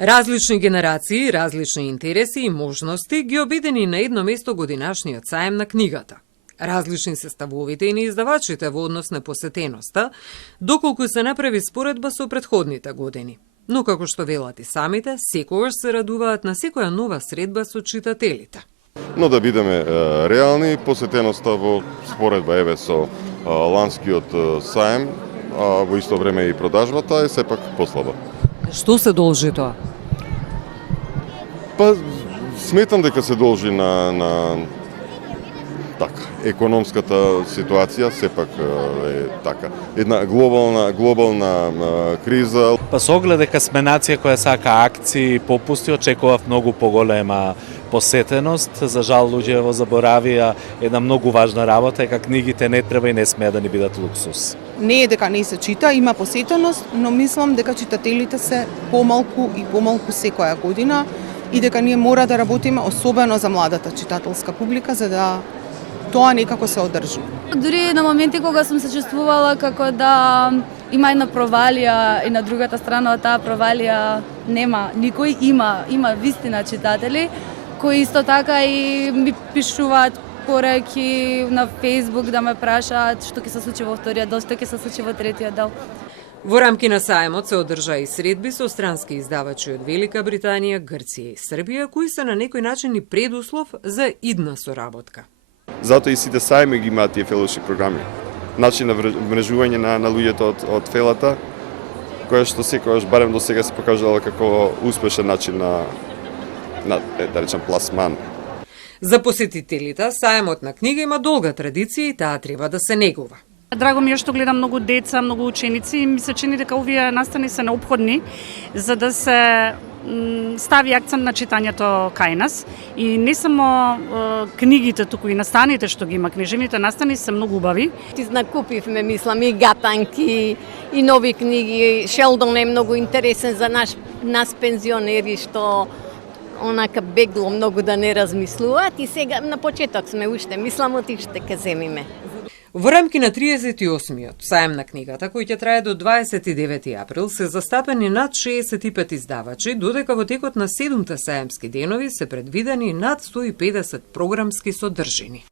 Различни генерации, различни интереси и можности ги обедини на едно место годинашниот саем на книгата. Различни се ставовите и на издавачите во однос на посетеноста, доколку се направи споредба со претходните години. Но како што велат и самите, секогаш се радуваат на секоја нова средба со читателите. Но да бидеме реални, посетеноста во споредба еве со ланскиот саем, а во исто време и продажбата е сепак послаба. Што се должи тоа? Па сметам дека се должи на економската ситуација, сепак е така. Една глобална криза. Па со оглед дека сме нација која сака акции и попусти, очекував многу поголема посетеност. За жал луѓето заборавија една многу важна работа, дека книгите не треба и не смеа да ни бидат луксус. Не е дека не се чита, има посетеност, но мислам дека читателите се помалку и помалку секоја година и дека ние мора да работиме особено за младата читателска публика за да тоа некако се одржи. Дури на моменти кога сум се чувствувала како да има една провалија и на другата страна од таа провалија нема никој, има вистина читатели кои исто така и ми пишуваат пораки на Facebook да ме прашаат што ќе се случи во вториот дел, што ќе се случи во третиот дел. Во рамки на саемот се одржа и средби со странски издавачи од Велика Британија, Грција и Србија, кои се на некој начин и предуслов за идна соработка. Затоа и сите саеми ги имаат тие фелошип програми. Начин на вмрежување на луѓето од фелата, која што секогаш барем до сега се покажала како успешен начин на да речем пласман. За посетителите, саемот на книга има долга традиција и таа треба да се негува. Драго ми е што гледам многу деца, многу ученици и ми се чини дека овие настани се неопходни за да се стави акцент на читањето кај нас и не само книгите, туку и настаните што ги има, книжевните настани се многу убави. Накупивме, мислам, и гатанки, и нови книги. Шелдон е многу интересен за нас пензионери што онака бегло многу да не размислуваат и сега на почеток сме уште мислам што ќе земиме. Во рамки на 38-миот саем на книгата, кој ќе трае до 29 април, се застапени над 65 издавачи, додека во текот на 7 саемски денови се предвидени над 150 програмски содржини.